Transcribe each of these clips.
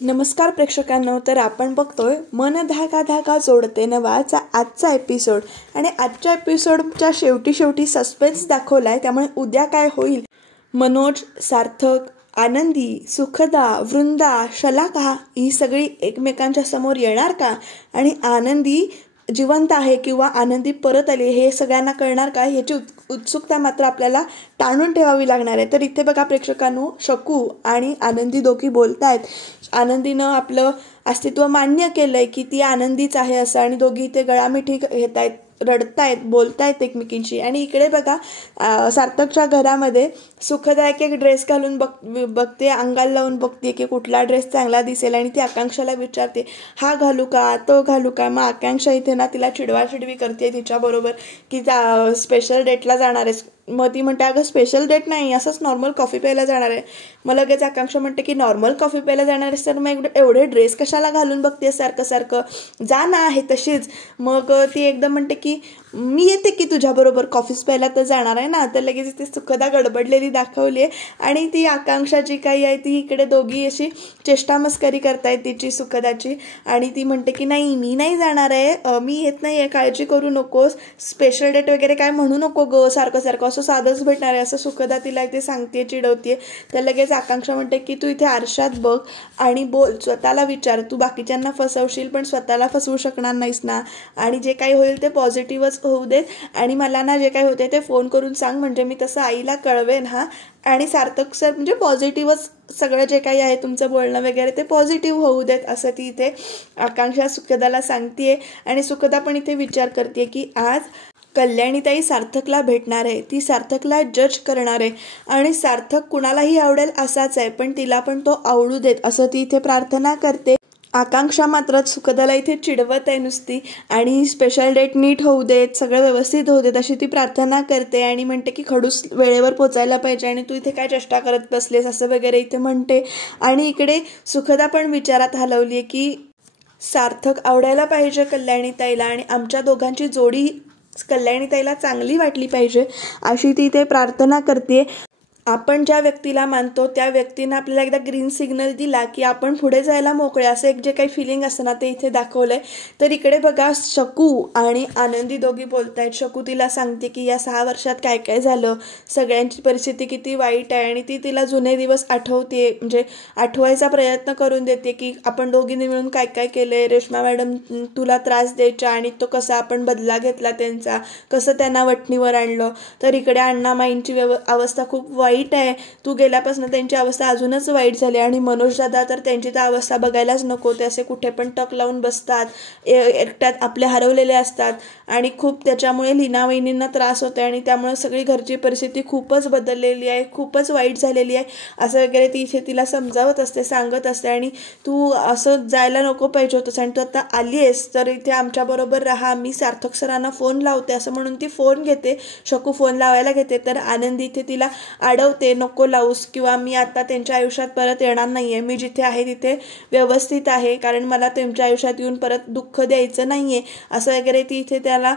नमस्कार प्रेक्षकांनो, तर आपण बघतोय मन धागा धागा जोडते नवाचा आजचा एपिसोड. आणि आजच्या एपिसोडच्या शेवटी सस्पेन्स दाखवलाय, त्यामुळे उद्या काय होईल. मनोज, सार्थक, आनंदी, सुखदा, वृंदा, शलाका ही सगळी एकमेकांच्या समोर येणार का? आणि आनंदी जिवंत आहे किंवा आनंदी परत आली हे सगळ्यांना कळणार का? याची उत्सुकता मात्र आपल्याला टाळून ठेवावी लागणार आहे. तर इथे बघा प्रेक्षकांनो, शकू आणि आनंदी दोघी बोलतायत. आनंदीनं आपलं अस्तित्व मान्य केलंय की ती आनंदीच आहे असं, आणि दोघी इथे गळामिठी घेत आहेत, रडतायत, बोलतायत एकमेकींशी. आणि इकडे बघा सार्थकच्या घरामध्ये सुखदा एक ड्रेस घालून बघते, अंगाला लावून बघते की कुठला ड्रेस चांगला दिसेल, आणि ती आकांक्षाला विचारते हा घालू का, तो घालू का. मग आकांक्षा इथे ना तिला चिडवाचिडवी करते तिच्याबरोबर की स्पेशल डेटला जाणार आहेस. मग ती म्हणते अगं स्पेशल डेट नाही, असंच नॉर्मल कॉफी प्यायला जाणार आहे. मग लगेच आकांक्षा म्हणते की नॉर्मल कॉफी प्यायला जाणार आहेस तर मग एवढे ड्रेस कशाला घालून बघते सारखं जा ना आहे तशीच. मग ती एकदम म्हणते की मी येते की तुझ्याबरोबर कॉफीच प्यायला तर जाणार आहे ना. तर लगेच ती सुखदा गडबडलेली दाखवली आहे, आणि ती आकांक्षा जी काही आहे ती इकडे दोघी अशी चेष्टा मस्करी करतायत तिची, सुखदाची. आणि ती म्हणते की नाही मी नाही जाणार आहे, मी येत नाही आहे, काळजी करू नकोस, स्पेशल डेट वगैरे काय म्हणू नको ग, सारखं असं साधंच भेटणार आहे असं सुखदा तिला इथे सांगते, चिडवते. तर लगेच आकांक्षा म्हणते की तू इथे आरशात बघ आणि बोल, स्वतःला विचार, तू बाकीच्यांना फसवशील पण स्वतःला फसवू शकणार नाहीस ना. आणि जे काही होईल ते पॉझिटिव्हच होऊ देत, आणि मला ना जे काही होते ते फोन करून सांग, म्हणजे मी तसं आईला कळवेन. हा, आणि सार्थक सर म्हणजे पॉझिटिव्हच सगळं जे काही आहे तुमचं बोलणं वगैरे ते पॉझिटिव्ह होऊ देत असं ती इथे आकांक्षा सुखदाला सांगतेय. आणि सुखदा पण इथे विचार करते की आज कल्याणीताई सार्थकला भेटणार आहे, ती सार्थकला जज करणार आहे, आणि सार्थक कुणालाही आवडेल असाच आहे, पण तिला पण तो आवडू देत असं ती इथे प्रार्थना करते. आकांक्षा मात्र सुखदाला इथे चिडवत आहे नुसती, आणि स्पेशल डेट नीट होऊ देत, सगळं व्यवस्थित होऊ देत अशी ती प्रार्थना करते. आणि म्हणते की खडूस वेळेवर पोचायला पाहिजे आणि तू इथे काय चेष्टा करत बसलेस असं वगैरे इथे म्हणते. आणि इकडे सुखदा पण विचारात हलवली आहे की सार्थक आवडायला पाहिजे कल्याणीताईला, आणि आमच्या दोघांची जोडी कल्याणीताईला चांगली वाटली पाहिजे अशी ती इथे प्रार्थना करते. आपण ज्या व्यक्तीला मानतो त्या व्यक्तीनं आपल्याला एकदा ग्रीन सिग्नल दिला की आपण पुढे जायला मोकळे, असं एक जे काही फिलिंग असतं ना ते इथे दाखवलंय. तर इकडे बघा शकू आणि आनंदी दोघी बोलतायत. शकू तिला सांगते की या 6 वर्षात काय काय झालं, सगळ्यांची परिस्थिती किती वाईट आहे, आणि ती तिला जुने दिवस आठवते, म्हणजे आठवायचा प्रयत्न करून देते की आपण दोघींनी मिळून काय काय केलंय, रेश्मा मॅडम तुला त्रास द्यायच्या आणि तो कसा आपण बदला घेतला त्यांचा, कसं त्यांना वठणीवर आणलं. तर इकडे अण्णामाईंची अवस्था खूप वाईट आहे, तू गेल्यापासून त्यांची अवस्था अजूनच वाईट झाली. आणि मनोज दादा तर त्यांची तर अवस्था बघायलाच नको, ते असे कुठे पण टक लावून बसतात, एकट्यात आपले हरवलेले असतात, आणि खूप त्याच्यामुळे लीना वहिनींना त्रास होतो, आणि त्यामुळे सगळी घरची परिस्थिती खूपच बदललेली आहे, खूपच वाईट झालेली आहे असं वगैरे ती इथे तिला समजावत असते, सांगत असते. आणि तू असं जायला नको पाहिजे होतंस, आणि तू आता आली आहेस तर इथे आमच्याबरोबर राहा, मी सार्थक सरांना फोन लावते असं म्हणून ती फोन घेते. शकू फोन लावायला घेते, तर आनंदी इथे तिला अडवते, नको लावूस, किंवा मी आता त्यांच्या आयुष्यात परत येणार नाहीये, मी जिथे आहे तिथे व्यवस्थित आहे, कारण मला त्यांच्या आयुष्यात येऊन परत दुःख द्यायचं नाहीये असं वगैरे ती इथे त्याला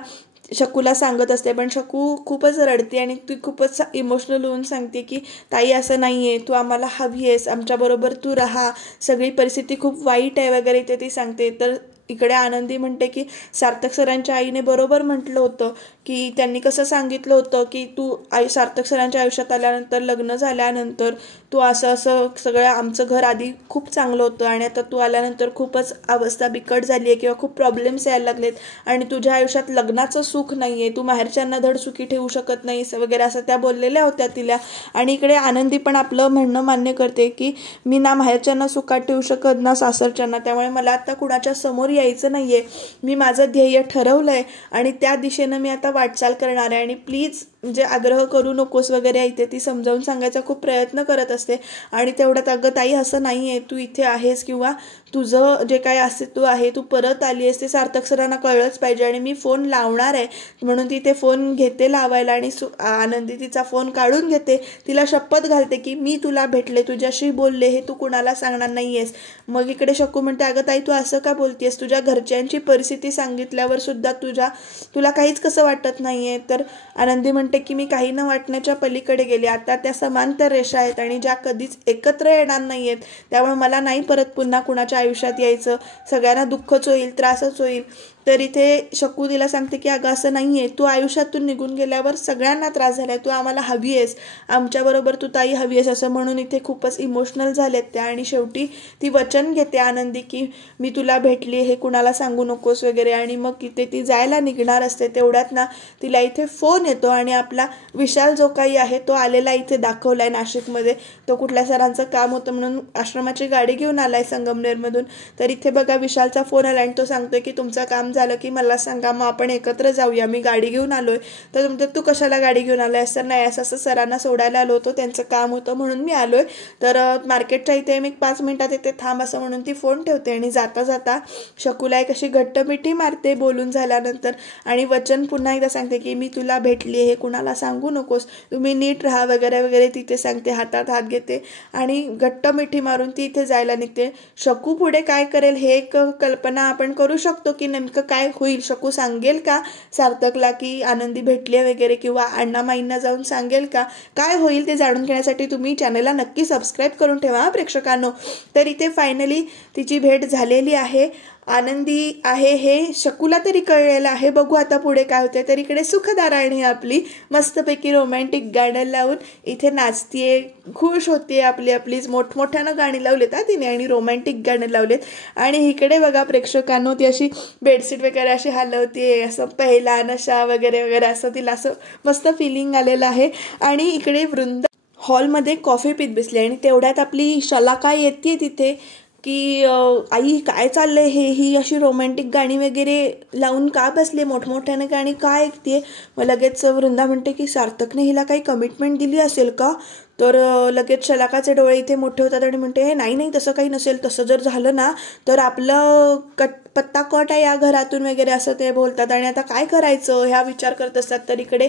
शकूला सांगत असते. पण शकू खूपच रडते आणि ती खूपच इमोशनल होऊन सांगते की ताई असं नाहीये, तू आम्हाला हवी आहेस, आमच्याबरोबर तू राहा, सगळी परिस्थिती खूप वाईट आहे वगैरे इथे ती सांगते. तर इकडे आनंदी म्हणते की सार्थक सरांच्या आईने बरोबर म्हटलं होतं की त्यांनी कसं सांगितलं होतं की तू सार्थक सरांच्या आयुष्यात आल्यानंतर, लग्न झाल्यानंतर तू असं सगळं, आमचं घर आधी खूप चांगलं होतं आणि आता तू आल्यानंतर खूपच अवस्था बिकट झाली आहे किंवा खूप प्रॉब्लेम्स यायला लागलेत, आणि तुझ्या आयुष्यात लग्नाचं सुख नाही आहे, तू माहेरच्यांना धड सुखी ठेवू शकत नाहीस वगैरे असं त्या बोललेल्या होत्या तिला. आणि इकडे आनंदी पण आपलं म्हणणं मान्य करते की मी ना माहेरच्यांना सुखात ठेवू शकत ना सासरच्यांना, त्यामुळे मला आता कुणाच्या समोर यायचं नाहीये, मी माझं ध्येय ठरवलंय आणि त्या दिशेनं मी आता वाटचाल करणार आहे, आणि प्लीज म्हणजे आग्रह करू नकोस वगैरे इथे ती समजावून सांगायचा खूप प्रयत्न करत असते. आणि तेवढ्यात अगं ताई असं नाही आहे, तू इथे आहेस किंवा तुझं जे काय अस्तित्व आहे, तू परत आली आहेस ते सार्थक सरांना कळलंच पाहिजे आणि मी फोन लावणार आहे. म्हणून ती ते फोन घेते लावायला आणि आनंदी तिचा फोन काढून घेते. तिला शपथ घालते की मी तुला भेटले, तुझ्याशी बोलले, हे तू कुणाला सांगणार नाहीयेस. मग इकडे शकू म्हणते, अगं ताई तू असं का बोलतेस, तुझ्या घरच्यांची परिस्थिती सांगितल्यावर सुद्धा तुला काहीच कसं वाटत नाहीये. तर आनंदी म्हणते की मी काही न वाटण्याच्या पलीकडे गेले, आता त्या समांतर रेषा आहेत आणि ज्या कधीच एकत्र येणार नाहीयेत. त्यामुळे मला नाही परत पुन्हा कुणाच्या आयुष्यात यायचं, सगळ्यांना दुःखच होईल, त्रासच होईल. तर इथे शकू तिला सांगते की अगं असं नाहीये, तू आयुष्यातून निघून गेल्यावर सगळ्यांना त्रास झालाय, तू आम्हाला हवी आहेस, आमच्याबरोबर तू ताई हवी आहेस, असं म्हणून इथे खूपच इमोशनल झालेत त्या. आणि शेवटी ती वचन घेते आनंदी की मी तुला भेटली, हे कुणाला सांगू नकोस वगैरे. आणि मग इथे ती जायला निघणार असते, तेवढ्यात ना तिला इथे फोन येतो आणि आपला विशाल जो काही आहे तो आलेला इथे दाखवलाय नाशिकमध्ये. तो कुठल्या सरांचं काम होतं म्हणून आश्रमाची गाडी घेऊन आलाय संगमनेरमधून. तर इथे बघा विशालचा फोन आला आणि तो सांगतोय की तुमचं काम झालं की मला सांगा, मग आपण एकत्र जाऊया, मी गाडी घेऊन आलोय. तर म्हणतात तू कशाला गाडी घेऊन आलाय. तर नाही, असं सरांना सोडायला आलो होतो, त्यांचं काम होतं म्हणून मी आलोय. तर मार्केटच्या इथे मी 5 मिनिटात येते, थांब, असं म्हणून ती फोन ठेवते. आणि जाता जाता शकूला एक अशी घट्ट मिठी मारते बोलून झाल्यानंतर आणि वचन पुन्हा एकदा सांगते की मी तुला भेटली, हे कुणाला सांगू नकोस, तुम्ही नीट राहा वगैरे वगैरे. तिथे सांगते, हातात हात घेते आणि घट्ट मिठी मारून ती इथे जायला निघते. शकू पुढे काय करेल हे एक कल्पना आपण करू शकतो की नेमकं काय होईल. शकू सांगेल का सार्थकला की आनंदी भेटली वगैरे, किंवा अण्णामाईंना जाऊन सांगेल का, काय होईल ते जाणून घेण्यासाठी तुम्ही चॅनलला नक्की सबस्क्राईब करून ठेवा प्रेक्षकांनो. तर इथे फायनली तिची भेट झालेली आहे, आनंदी आहे हे शकूला तरी कळलेलं आहे. बघू आता पुढे काय होते. तर इकडे सुखदाराणी आपली मस्तपैकी रोमॅन्टिक गाणं लावून इथे नाचतीये, खुश होते, आपलीच मोठमोठ्यानं गाणी लावलेत तिने आणि रोमॅन्टिक गाणं लावलेत. आणि इकडे बघा प्रेक्षकांनो, ती अशी बेडशीट वगैरे अशी हलवते, असं पहिला नशा वगैरे वगैरे असं तिला असं मस्त फिलिंग आलेलं आहे. आणि इकडे वृंदा हॉलमध्ये कॉफी पीत बसली आणि तेवढ्यात आपली शलाका येते तिथे की आई काय चाललंय हे, ही अशी रोमॅन्टिक गाणी वगैरे लावून का बसले, मोठमोठ्याने गाणी का ऐकते. मग लगेच वृंदा म्हणते की सार्थकने हिला काही कमिटमेंट दिली असेल का. तर लगेच शलाकाचे डोळे इथे मोठे होतात आणि म्हणते हे नाही तसं काही नसेल, तसं जर झालं ना तर आपलं पत्ता कट आहे या घरातून वगैरे असं ते बोलतात. आणि आता काय करायचं ह्या विचार करत असतात. तर इकडे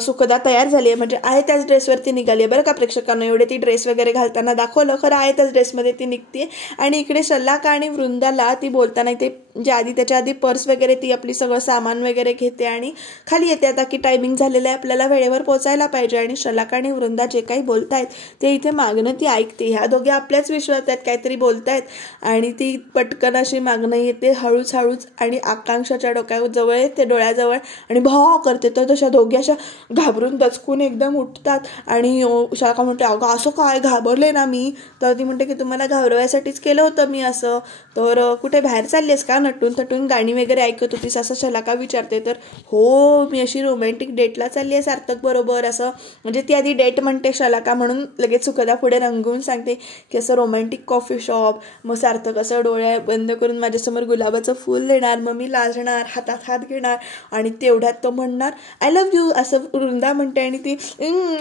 सुखदा तयार झाली आहे, म्हणजे आहे त्याच ड्रेसवरती निघाली आहे बरं का प्रेक्षकांना. एवढे ती ड्रेस वगैरे घालताना दाखवलं, खरं आहे त्याच ड्रेसमध्ये ती निघते. आणि इकडे शलाका आणि वृंदाला ती बोलताना ते जे त्याच्या आधी पर्स वगैरे ती आपली सगळं सामान वगैरे घेते आणि खाली येते आता की टायमिंग झालेलं आहे, आपल्याला वेळेवर पोहोचायला पाहिजे. आणि शलाका आणि वृंदा जे काही बोलतायत ते इथे मागणं ती ऐकते. ह्या दोघे आपल्याच विश्वात आहेत, काहीतरी बोलतायत आणि ती पटकन अशी मागणं येते हळूच आणि आकांक्षाच्या डोक्याजवळ येते, डोळ्याजवळ, आणि भा करते. तर तशा दोघे अशा घाबरून दचकून एकदम उठतात. आणि शलाका म्हणते अगं असं काय, घाबरले ना मी. तर ती म्हणते की तुम्हाला घाबरवायसाठीच केलं होतं मी असं. तर कुठे बाहेर चाललीस का, नटून थटून गाणी वगैरे ऐकत होतीस असं शलाका विचारते. तर हो, मी अशी रोमॅन्टिक डेटला चालली आहे सार्थक बरोबर, असं म्हणजे ती आधी डेट म्हणते शलाका, म्हणून लगेच सुखदा पुढे रंगवून सांगते की असं रोमॅन्टिक कॉफी शॉप. मग सार्थक असं डोळे बंद करून माझ्यासमोर गुलाबाचं फूल देणार, मग मी लाजणार, हातात हात घेणार आणि तेवढ्यात तो म्हणणार आय लव्ह यू असं वृंदा म्हणते आणि ती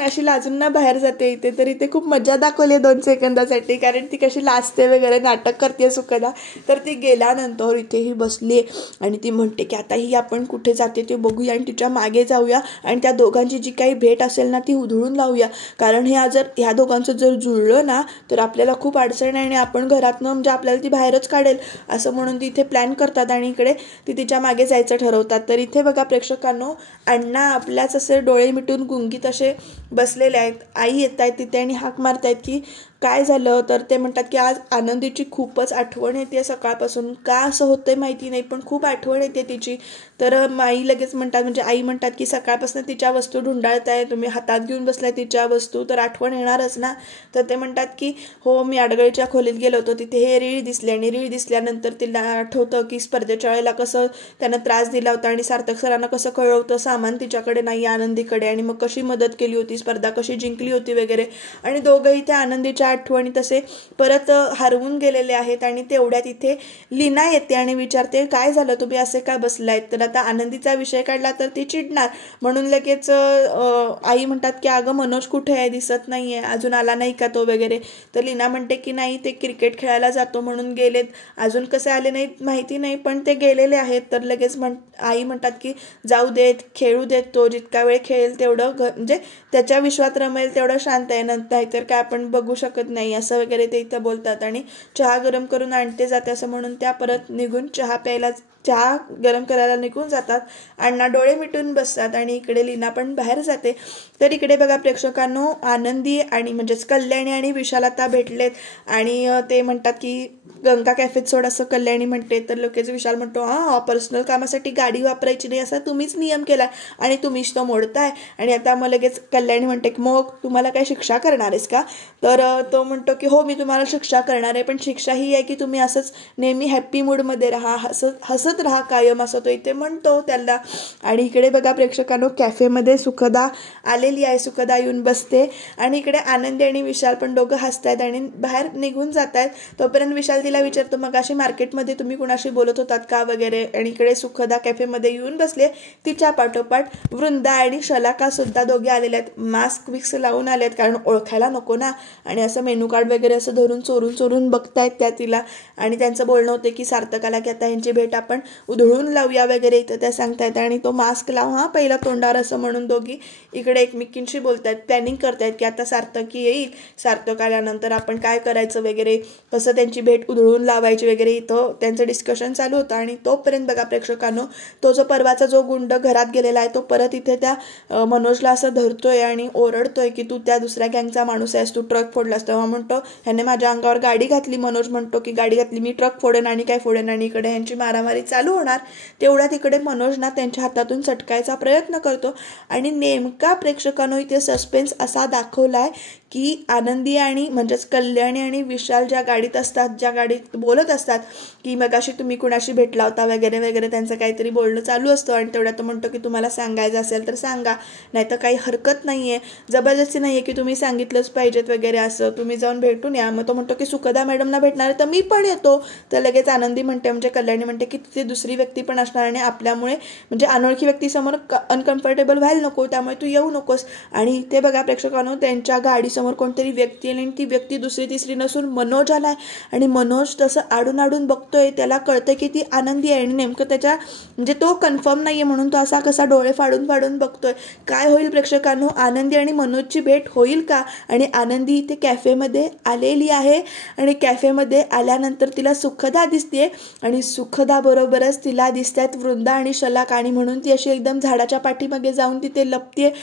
अशी लाजून ना बाहेर जाते इथे. तर इथे खूप मजा दाखवली 2 सेकंदासाठी, कारण ती कशी लाजते वगैरे नाटक करते सुखदा. तर ती गेल्यानंतर इथेही बसली आणि ती म्हणते की आता ही आपण कुठे जाते ते बघूया आणि तिच्या मागे जाऊया आणि त्या दोघांची जी काही भेट असेल ना ती उधळून लावूया, कारण ह्या दोघांचं जर जुळलं ना तर आपल्याला खूप अडचण आहे आणि आपण घरातनं म्हणजे आपल्याला ती बाहेरच काढेल, असं म्हणून ती इथे प्लॅन करतात आणि इकडे ती तिच्या मागे जायचं ठरवतात. तर इथे बघा प्रेक्षकांनो, अण्णा आपल्याच असे डोळे मिटून गुंगीत असे बसलेले आहेत. आई येत आहेत तिथे आणि हाक मारतायत की काय झालं. तर ते म्हणतात की आज आनंदीची खूपच आठवण येते सकाळपासून, का असं होतंय माहिती नाही पण खूप आठवण येते तिची. तर आई लगेच म्हणतात, म्हणजे आई म्हणतात की सकाळपासून तिच्या वस्तू ढुंढाळताय, तुम्ही हातात घेऊन बसलाय तिच्या वस्तू, तर आठवण येणारच ना. तर ते म्हणतात की हो, मी आडगळीच्या खोलीत गेलो होतो, तिथे हे रीळ दिसले आणि रीळ दिसल्यानंतर तिला आठवतं की स्पर्धेच्या वेळेला कसं त्यानं त्रास दिला होता आणि सार्थक सरांना कसं कळलं होतं सामान तिच्याकडे नाही आनंदीकडे, आणि मग कशी मदत केली होती, स्पर्धा कशी जिंकली होती वगैरे. आणि दोघंही त्या आनंदीच्या आठवणी तसे परत हरवून गेलेले आहेत. आणि तेवढ्यात इथे लीना येते आणि विचारते काय झालं, तुम्ही असे काय बसलायत. तर आता आनंदीचा विषय काढला तर ती चिडणार, म्हणून लगेच आई म्हणतात की अगं मनोज कुठे आहे, दिसत नाहीये, अजून आला नाही का तो वगैरे. तर लीना म्हणते की नाही, ते क्रिकेट खेळायला जातो म्हणून गेलेत, अजून कसे आले नाहीत माहिती नाही, पण ते गेलेले आहेत. तर लगेच आई म्हणतात की जाऊ देत, खेळू देत, तो जितका वेळ खेळेल तेवढं म्हणजे त्याच्या विश्वात रमेल तेवढं शांत आहे, नाहीतर काय आपण बघू शकत नाही असं वगैरे ते इथं बोलतात. आणि चहा गरम करून आणते जाते असं म्हणून त्या परत निघून चहा गरम करायला निघून जातात. अण्णा डोळे मिटून बसतात आणि इकडे लीना पण बाहेर जाते. तर इकडे बघा प्रेक्षकांनो, आनंदी आणि म्हणजेच कल्याणी आणि विशाल आता भेटलेत आणि ते म्हणतात की गंगा कॅफेत सोड असं कल्याणी म्हणते. तर लगेच विशाल म्हणतो हा पर्सनल कामासाठी गाडी वापरायची नाही असा तुम्हीच नियम केला आणि तुम्हीच तो मोडताय. आणि आता मग लगेच कल्याणी म्हणते की मग तुम्हाला काय शिक्षा करणार आहेस का. तर तो म्हणतो की हो मी तुम्हाला शिक्षा करणार आहे, पण शिक्षा ही आहे की तुम्ही असंच नेहमी हॅप्पी मूडमध्ये राहा, हसत राहा कायम, असं तो इथे म्हणतो त्याला. आणि इकडे बघा प्रेक्षकांनो, कॅफेमध्ये सुखदा आलेली आहे. सुखदा येऊन बसते आणि इकडे आनंदी आणि विशाल पण दोघं हसतायत आणि बाहेर निघून जात आहेत. तोपर्यंत विशाल तिला विचारतो मग अशी मार्केटमध्ये तुम्ही कुणाशी बोलत होतात का वगैरे. आणि इकडे सुखदा कॅफेमध्ये येऊन बसले. तिच्या पाठोपाठ वृंदा आणि शलाका सुद्धा दोघे आलेले आहेत. मास्क विक्स लावून आले आहेत कारण ओळखायला नको ना. आणि असं मेनू कार्ड वगैरे असं धरून चोरून बघतायत त्या तिला. आणि त्यांचं बोलणं होते की सार्थकाला की आता ह्यांची भेट आपण उधळून लावूया वगैरे इथं त्या सांगतायत. आणि तो मास्क लाव हा पहिला तोंडावर असं म्हणून दोघी इकडे एकमेकींशी बोलतायत, प्लॅनिंग करतायत की आता सार्थकी येईल, सार्थक आल्यानंतर आपण काय करायचं वगैरे, कसं त्यांची भेट उधळून लावायची वगैरे इथं त्यांचं डिस्कशन चालू होतं. आणि तोपर्यंत बघा प्रेक्षकांनो, तो जो परवाचा जो गुंड घरात गेलेला आहे तो परत इथे त्या मनोजला असं धरतोय आणि ओरडतोय की तू त्या दुसऱ्या गँगचा माणूस आहेस, तू ट्रक फोडलास. तेव्हा म्हणतो ह्याने माझ्या अंगावर गाडी घातली. मनोज म्हणतो की गाडी घातली, मी ट्रक फोडेन आणि काय फोडेन. आणि इकडे ह्यांची मारामारी चालू होणार. तेवढ्या तिकडे मनोज ना त्यांच्या हातातून सटकायचा प्रयत्न करतो. आणि नेमका प्रेक्षकांनो इथे सस्पेन्स असा दाखवलाय की आनंदी आणि म्हणजेच कल्याणी आणि विशाल ज्या गाडीत असतात, ज्या गाडीत बोलत असतात की मगाशी तुम्ही कुणाशी भेटला होता वगैरे वगैरे, त्यांचं काहीतरी बोलणं चालू असतं. आणि तेवढ्यात तो म्हणतो की तुम्हाला सांगायचं असेल तर सांगा, नाही तर काही हरकत नाही आहे, जबरदस्ती नाही आहे की तुम्ही सांगितलंच पाहिजेत वगैरे असं, तुम्ही जाऊन भेटून या. मग तो म्हणतो की सुखदा मॅडमना भेटणार आहे तर मी पण येतो. तर लगेच आनंदी म्हणते म्हणजे कल्याणी म्हणते की तिथे दुसरी व्यक्ती पण असणार आणि आपल्यामुळे म्हणजे अनोळखी व्यक्तीसमोर अनकम्फर्टेबल व्हायला नको, त्यामुळे तू येऊ नकोस. आणि ते बघा प्रेक्षकांनो, त्यांच्या गाडीसमोर कोणतरी व्यक्ती आली आणि ती व्यक्ती दुसरी तिसरी नसून मनोज आलाय. आणि मनोज तसं आडून बघतोय, त्याला कळतंय की ती आनंदी आहे आणि नेमकं त्याच्या म्हणजे तो कन्फर्म नाहीये म्हणून तो असा कसा डोळे फाडून बघतोय. काय होईल प्रेक्षकांनो, आनंदी आणि मनोजची भेट होईल का. आणि आनंदी इथे कॅफेमध्ये आलेली आहे आणि कॅफेमध्ये आल्यानंतर तिला सुखदा दिसते आणि सुखदा बरोबरच तिला दिसतात वृंदा आणि शलाका. आणि म्हणून ती अशी एकदम झाडाच्या पाठीमागे जाऊन तिथे लपते.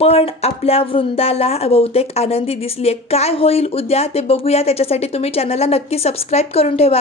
पण आपल्या वृंदाला बहुतेक आनंदी दिसली आहे. काय होईल उद्या ते बघूया. त्याच्यासाठी तुम्ही चॅनलला नक्की सबस्क्राईब करून ठेवा.